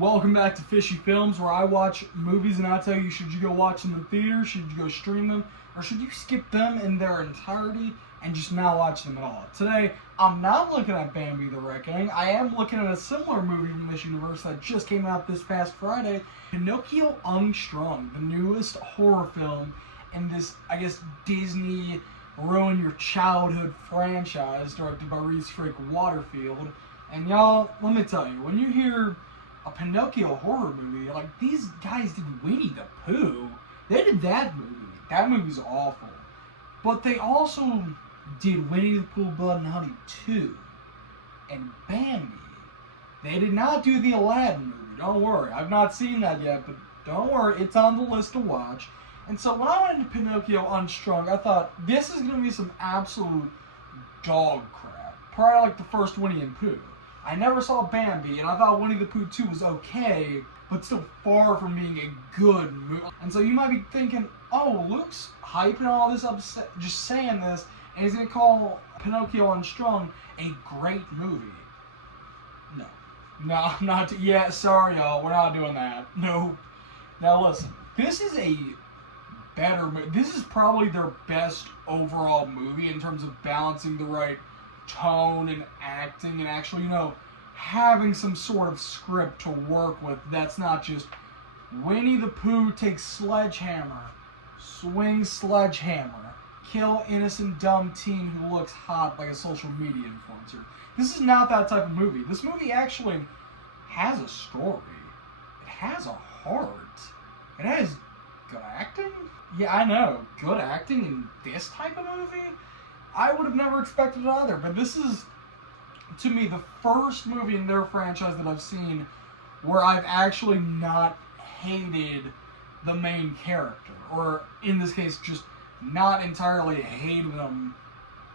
Welcome back to Fishy Films, where I watch movies and I tell you, should you go watch them in theaters, should you go stream them, or should you skip them in their entirety and just not watch them at all. Today, I'm not looking at Bambi the Reckoning. I am looking at a similar movie from this universe that just came out this past Friday, Pinocchio Unstrung, the newest horror film in this, I guess, Disney ruin your childhood franchise directed by Reese Frick Waterfield. And y'all, let me tell you, when you hear a Pinocchio horror movie, like, these guys did Winnie the Pooh. They did that movie. That movie's awful. But they also did Winnie the Pooh, Blood and Honey 2 and Bambi. They did not do the Aladdin movie. Don't worry. I've not seen that yet, but don't worry. It's on the list to watch. And so when I went into Pinocchio Unstrung, I thought, this is going to be some absolute dog crap. Probably like the first Winnie and Pooh. I never saw Bambi, and I thought Winnie the Pooh 2 was okay, but still far from being a good movie. And so you might be thinking, oh, Luke's hyping all this up, just saying this, and he's going to call Pinocchio Unstrung a great movie. No. No, I'm not. Yeah, sorry, y'all. We're not doing that. No. Now, listen. This is a better movie. This is probably their best overall movie in terms of balancing the right tone and acting and actually, having some sort of script to work with that's not just Winnie the Pooh takes sledgehammer, swing sledgehammer, kill innocent dumb teen who looks hot like a social media influencer. This is not that type of movie. This movie actually has a story. It has a heart. It has good acting. Yeah, I know. Good acting in this type of movie? I would have never expected it either, but this is, to me, the first movie in their franchise that I've seen where I've actually not hated the main character, or in this case, just not entirely hated them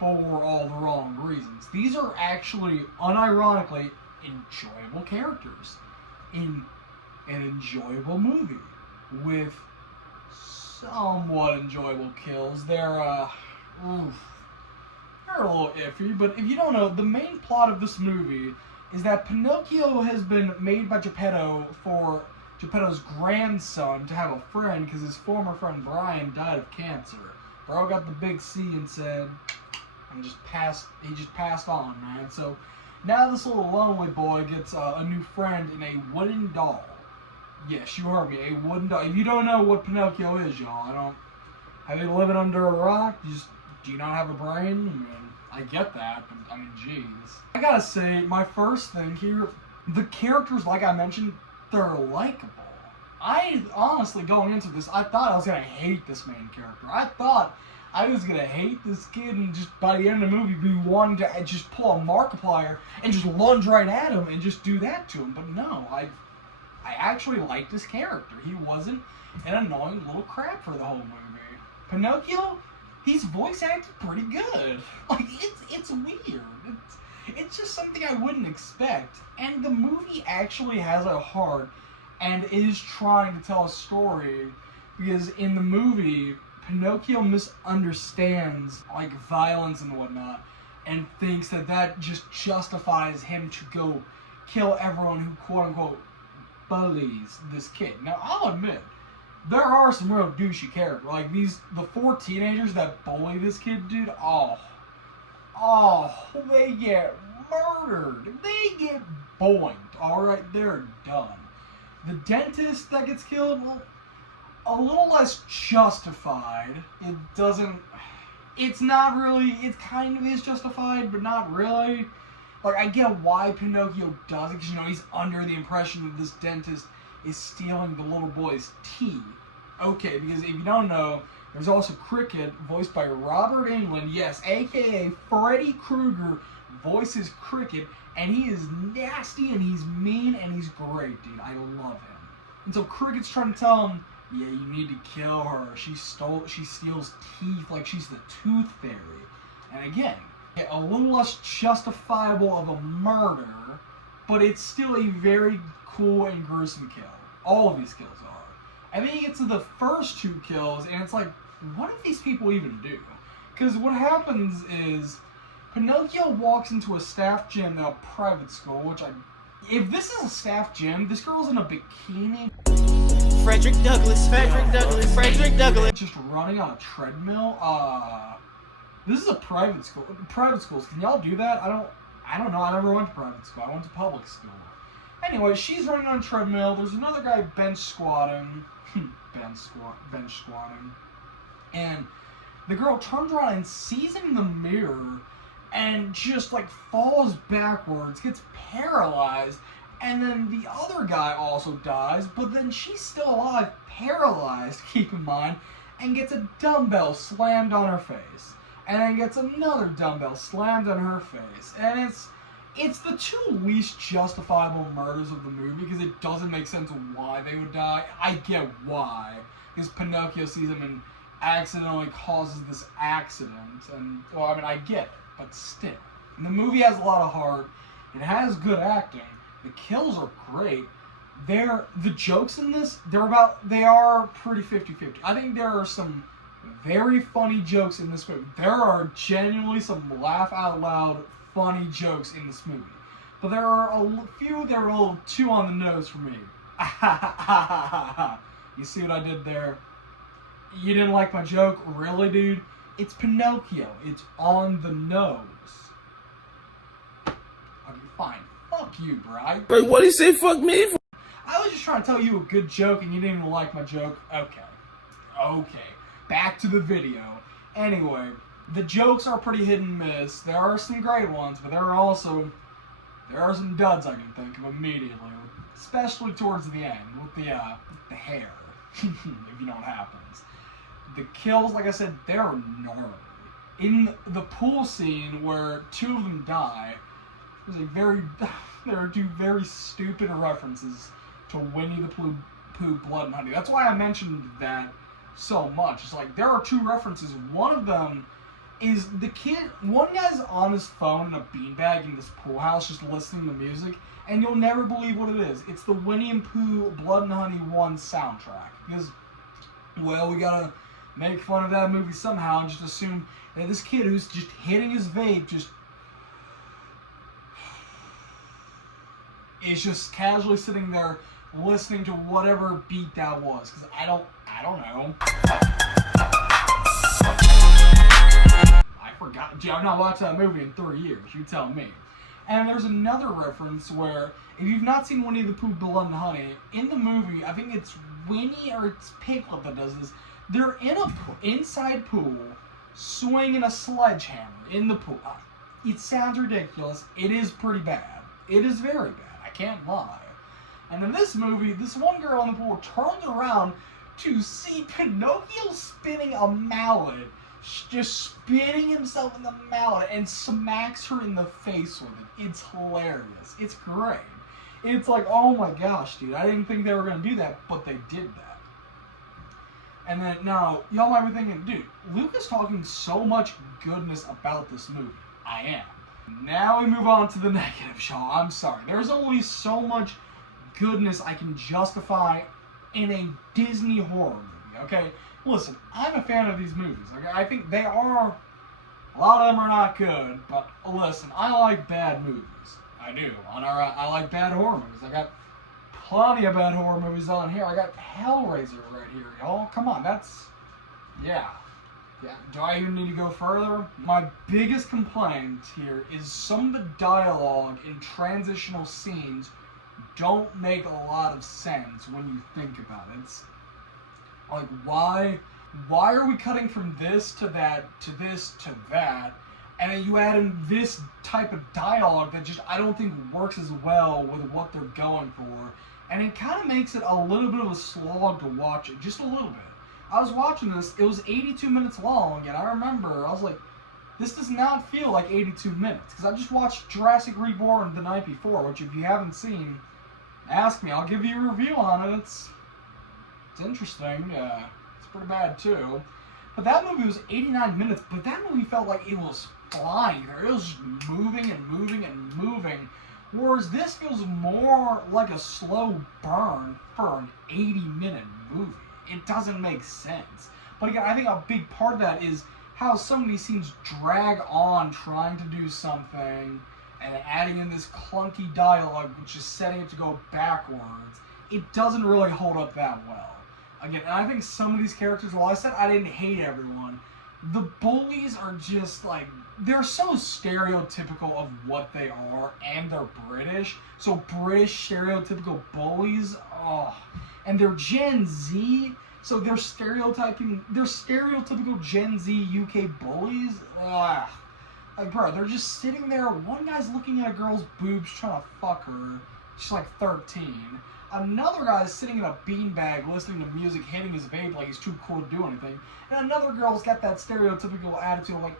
for all the wrong reasons. These are actually, unironically, enjoyable characters in an enjoyable movie with somewhat enjoyable kills. They're a little iffy, but if you don't know, the main plot of this movie is that Pinocchio has been made by Geppetto for Geppetto's grandson to have a friend because his former friend Brian died of cancer. Bro got the big C and said, he just passed on, man. So now this little lonely boy gets a new friend in a wooden doll. Yes, you heard me, a wooden doll. If you don't know what Pinocchio is, y'all, have you living under a rock? Do you not have a brain? I get that, but jeez. I gotta say, my first thing here, the characters, like I mentioned, they're likable. I honestly, going into this, I thought I was gonna hate this main character. I thought I was gonna hate this kid and just by the end of the movie be wanting to just pull a Markiplier and just lunge right at him and just do that to him. But no, I actually liked this character. He wasn't an annoying little crap for the whole movie. Pinocchio, he's voice acted pretty good. Like, it's weird. It's just something I wouldn't expect. And the movie actually has a heart and is trying to tell a story, because in the movie, Pinocchio misunderstands, like, violence and whatnot, and thinks that just justifies him to go kill everyone who, quote-unquote, bullies this kid. Now, I'll admit, there are some real douchey characters. Like, the 4 teenagers that bully this kid, dude, they get murdered. They get boinked, alright? They're done. The dentist that gets killed, well, a little less justified. It's not really, it kind of is justified, but not really. Like, I get why Pinocchio does it, because, he's under the impression that this dentist is stealing the little boy's teeth. Okay, because if you don't know, there's also Cricket, voiced by Robert Englund, yes, aka Freddy Krueger, voices Cricket, and he is nasty, and he's mean, and he's great, dude. I love him. And so Cricket's trying to tell him, yeah, you need to kill her. She steals teeth like she's the Tooth Fairy. And again, a little less justifiable of a murder, but it's still a very cool and gruesome kill. All of these kills are. And then you get to the first 2 kills, and it's like, what do these people even do? Because what happens is, Pinocchio walks into a staff gym at a private school, which If this is a staff gym, this girl's in a bikini. Frederick Douglass. Just running on a treadmill. This is a private school. Private schools, can y'all do that? I don't know. I never went to private school. I went to public school. Anyway, she's running on a treadmill. There's another guy bench squatting. bench squatting. And the girl turns around and sees him in the mirror and just like falls backwards, gets paralyzed, and then the other guy also dies, but then she's still alive, paralyzed, keep in mind, and gets a dumbbell slammed on her face. And then gets another dumbbell slammed on her face. And it's the two least justifiable murders of the movie because it doesn't make sense why they would die. I get why. Because Pinocchio sees him and accidentally causes this accident. And, well, I mean, I get it, but still. And the movie has a lot of heart. It has good acting. The kills are great. The jokes in this, they are pretty 50-50. I think there are some very funny jokes in this movie. There are genuinely some laugh out loud funny jokes in this movie. But there are a few that are a little too on the nose for me. You see what I did there? You didn't like my joke? Really, dude? It's Pinocchio. It's on the nose. Okay, fine. Fuck you, bro. Wait, what did he say fuck me for? I was just trying to tell you a good joke and you didn't even like my joke. Okay. Back to the video. Anyway, the jokes are pretty hit and miss. There are some great ones, but there are some duds I can think of immediately, especially towards the end with the hair, if you know what happens. The kills, like I said, they're gnarly. In the pool scene where two of them die, there are two very stupid references to Winnie the Pooh, Blood and Honey. That's why I mentioned that so much. It's like there are two references. One of them is one guy's on his phone in a beanbag in this pool house just listening to music, and you'll never believe what it is. It's the Winnie and Pooh Blood and Honey 1 soundtrack. Because, well, we gotta make fun of that movie somehow and just assume that this kid who's just hitting his vape is just casually sitting there listening to whatever beat that was. Because I don't know. I forgot. I've not watched that movie in 3 years. You tell me. And there's another reference where, if you've not seen Winnie the Pooh, Blood and Honey, in the movie, I think it's Winnie or it's Piglet that does this. They're in a inside pool, swinging a sledgehammer in the pool. It sounds ridiculous. It is pretty bad. It is very bad. I can't lie. And in this movie, this one girl in the pool turns around to see Pinocchio spinning a mallet, just spinning himself in the mallet, and smacks her in the face with it. It's hilarious. It's great. It's like, oh my gosh, dude, I didn't think they were going to do that, but they did that. And then, now, y'all might be thinking, dude, Luke is talking so much goodness about this movie. I am. Now we move on to the negative, Shaw. I'm sorry. There's only so much goodness I can justify in a Disney horror movie, okay? Listen, I'm a fan of these movies, okay? I think they are, a lot of them are not good, but listen, I like bad movies. I do. I like bad horror movies. I got plenty of bad horror movies on here. I got Hellraiser right here, y'all. Come on, yeah. Do I even need to go further? My biggest complaint here is some of the dialogue in transitional scenes don't make a lot of sense when you think about it. It's like, why are we cutting from this to that to this to that, and then you add in this type of dialogue that just I don't think works as well with what they're going for, and it kind of makes it a little bit of a slog to watch it, just a little bit. I was watching this, it was 82 minutes long, and I remember, I was like, this does not feel like 82 minutes, because I just watched Jurassic Reborn the night before, which if you haven't seen, ask me, I'll give you a review on it. It's interesting, it's pretty bad too. But that movie was 89 minutes, but that movie felt like it was flying there. It was just moving and moving and moving, whereas this feels more like a slow burn for an 80-minute movie. It doesn't make sense. But again, I think a big part of that is how some of these scenes drag on trying to do something, and adding in this clunky dialogue, which is setting it to go backwards, it doesn't really hold up that well. Again, and I think some of these characters, while I said I didn't hate everyone, the bullies are just like, they're so stereotypical of what they are, and they're British. So British stereotypical bullies, and they're Gen Z, so they're stereotypical Gen Z UK bullies. Like, bro, they're just sitting there. One guy's looking at a girl's boobs trying to fuck her. She's like 13. Another guy's sitting in a beanbag listening to music, hitting his vape like he's too cool to do anything. And another girl's got that stereotypical attitude of like,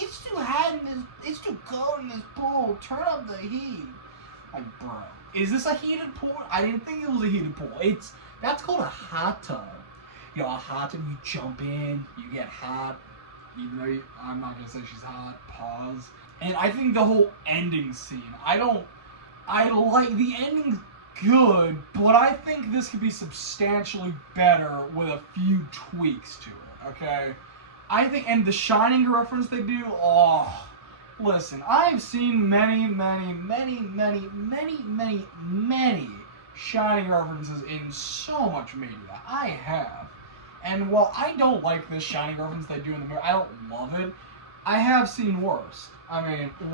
it's too hot in this, it's too cold in this pool, turn up the heat. Like, bro, is this a heated pool? I didn't think it was a heated pool. That's called a hot tub. You know, a hot tub, you jump in, you get hot. Even though I'm not gonna say she's hot, pause. And I think the whole ending scene, I like the ending's good, but I think this could be substantially better with a few tweaks to it, okay? I think, and the Shining reference they do, listen, I've seen many Shining references in so much media. I have. And while I don't like this Shining reference they do in the movie, I don't love it, I have seen worse.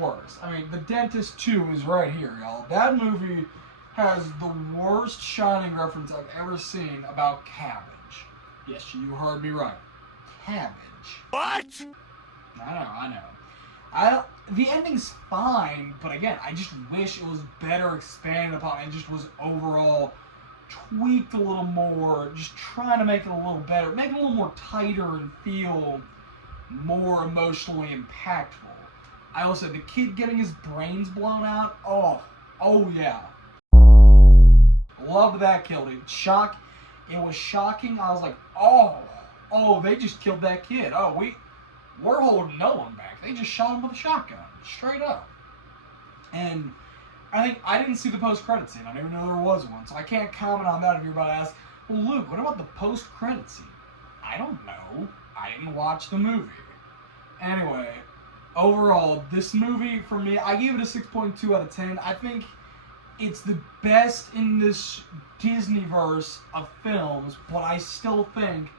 Worse. The Dentist 2 is right here, y'all. That movie has the worst Shining reference I've ever seen about cabbage. Yes, you heard me right. Cabbage. What? I know. The ending's fine, but again, I just wish it was better expanded upon and just was overall tweaked a little more, just trying to make it a little better, make it a little more tighter and feel more emotionally impactful. I also, the kid getting his brains blown out, oh yeah. Loved that kill, dude. It was shocking. I was like, oh, they just killed that kid. We're holding no one back. They just shot him with a shotgun, straight up. And I think I didn't see the post-credit scene. I didn't even know there was one, so I can't comment on that if you're about to ask, well, Luke, what about the post-credit scene? I don't know. I didn't watch the movie. Anyway, overall, this movie, for me, I gave it a 6.2 out of 10. I think it's the best in this Disneyverse of films, but I still think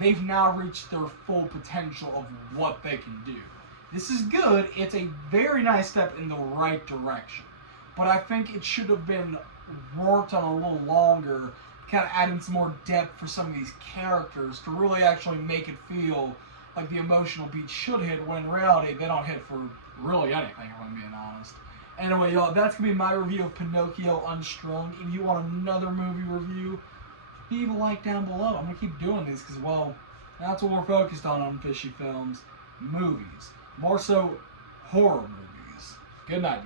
they've now reached their full potential of what they can do. This is good. It's a very nice step in the right direction. But I think it should have been worked on a little longer, kind of adding some more depth for some of these characters to really actually make it feel like the emotional beat should hit, when in reality they don't hit for really anything, if I'm being honest. Anyway, y'all, that's going to be my review of Pinocchio Unstrung. If you want another movie review, leave a like down below. I'm going to keep doing these because, well, that's what we're focused on Fishy Films. Movies. More so, horror movies. Good night.